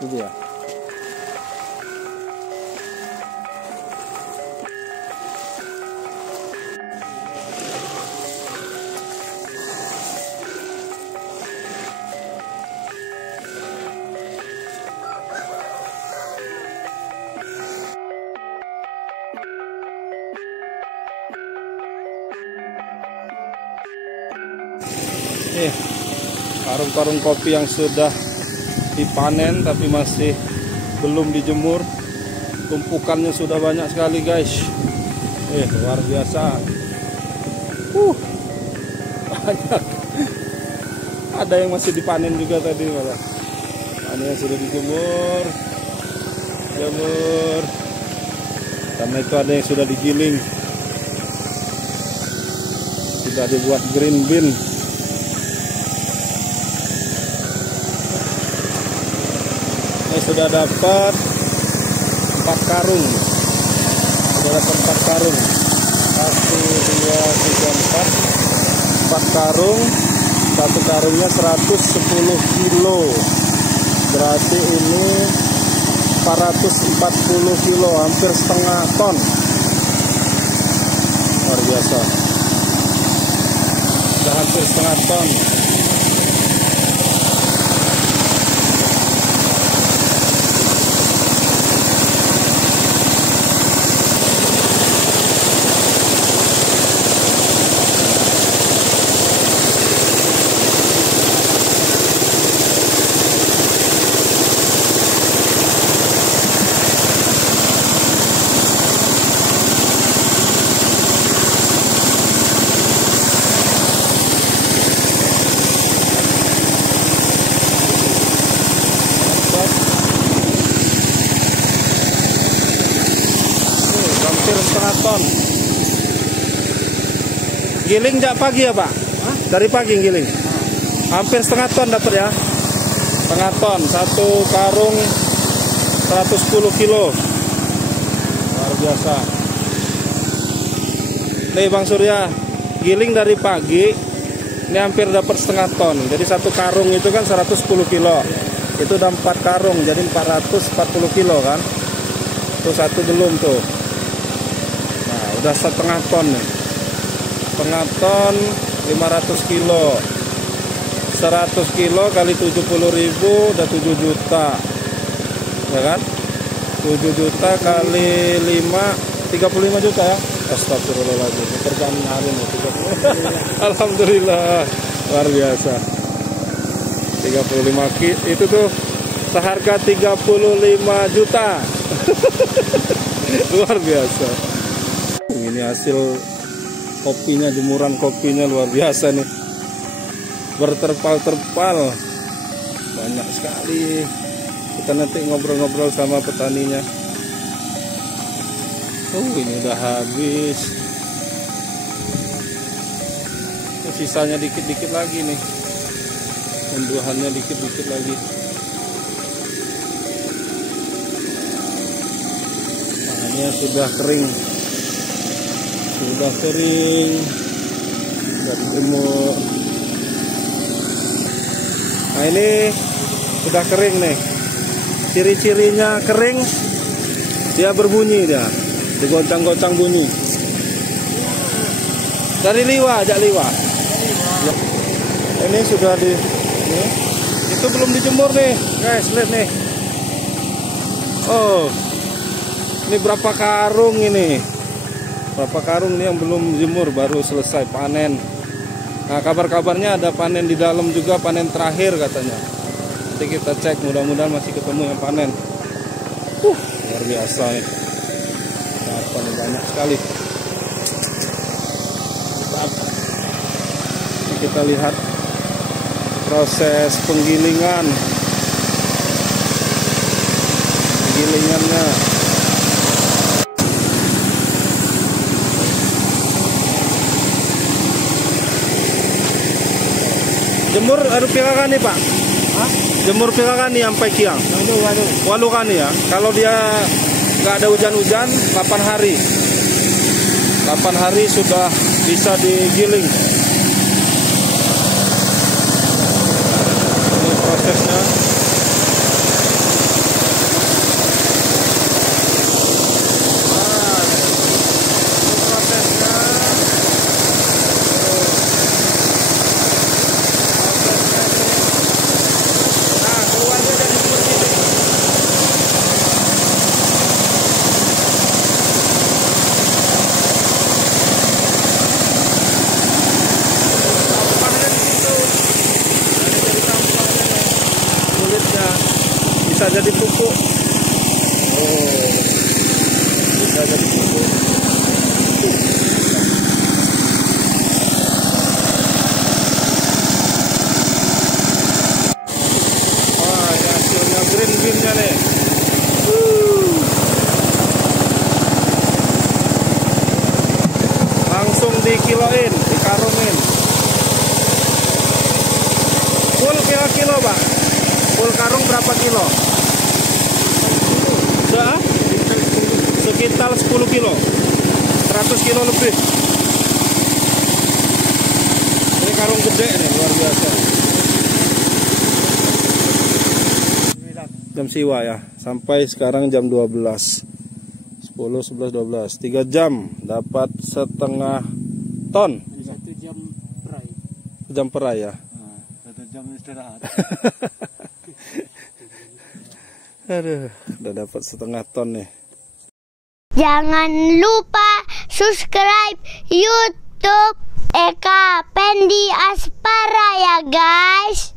Itu dia. Karung-karung kopi yang sudah dipanen tapi masih belum dijemur. Tumpukannya sudah banyak sekali guys. Luar biasa. Banyak. Ada yang masih dipanen juga tadi malah. Ada yang sudah dijemur. Karena itu ada yang sudah digiling. Sudah dibuat green bean. Sudah dapat 4 karung. Sudah dapat 4 karung. 1, 2, 3, 4. 4 karung. Satu karungnya 110 kilo. Berarti ini 440 kilo, hampir setengah ton. Luar biasa. Sudah hampir setengah ton. Setengah ton. Giling jak pagi ya Pak? Dari pagi giling. Hampir setengah ton dapat ya. Setengah ton, satu karung 110 kilo. Luar biasa. Nih Bang Surya, giling dari pagi ini hampir dapat setengah ton. Jadi satu karung itu kan 110 kilo. Itu udah 4 karung, jadi 440 kilo kan. Tuh satu belum tuh. Udah setengah ton nih. Setengah ton 500 kilo. 100 kilo kali 70.000 udah 7 juta. Ya kan? 7 juta kali 5 35 juta ya. Astagfirullahaladzim. Kerjaan hari ini 30. Alhamdulillah. Luar biasa. 35 kilo itu tuh seharga 35 juta. Luar biasa. Ini hasil kopinya, jemuran kopinya luar biasa nih. Berterpal-terpal. Banyak sekali. Kita nanti ngobrol-ngobrol sama petaninya. Ini udah habis. Sisanya dikit-dikit lagi nih. Unduhannya dikit-dikit lagi. Tangannya sudah kering. Sudah dijemur. Nah ini sudah kering nih. Ciri-cirinya kering, dia berbunyi dia, digoncang-goncang bunyi. Dari liwa, ajak liwa. Ini sudah itu belum dijemur nih, guys, lihat nih. Oh, ini berapa karung ini? Berapa karung nih yang belum jemur, baru selesai panen. Nah kabar-kabarnya ada panen di dalam juga, panen terakhir katanya. Nanti kita cek, mudah-mudahan masih ketemu yang panen. Luar biasa nih. Panen banyak sekali. Ini kita lihat proses penggilingannya. Jemur aduh pirakan nih Pak. Jemur pirakan nih sampai kiang. Walu kan ya. Kalau dia nggak ada hujan-hujan 8 hari. 8 hari sudah bisa digiling. Ini prosesnya. jadi pupuk. Oh, bisa jadi pupuk. Wah, ini hasilnya green bean-nya nih. Langsung dikiloin, dikarungin. Full kilo, Pak. Full karung berapa kilo? Sekitar 10 kilo. 100 kilo lebih. Ini karung gede nih, luar biasa. Jam siwa ya. Sampai sekarang jam 12. 10, 11, 12. 3 jam dapat setengah ton. 1 jam perai. Jam perai ya. 1 jam istirahat. Aduh, udah dapat setengah ton nih. Jangan lupa subscribe YouTube Eka Pendi Aspara ya guys.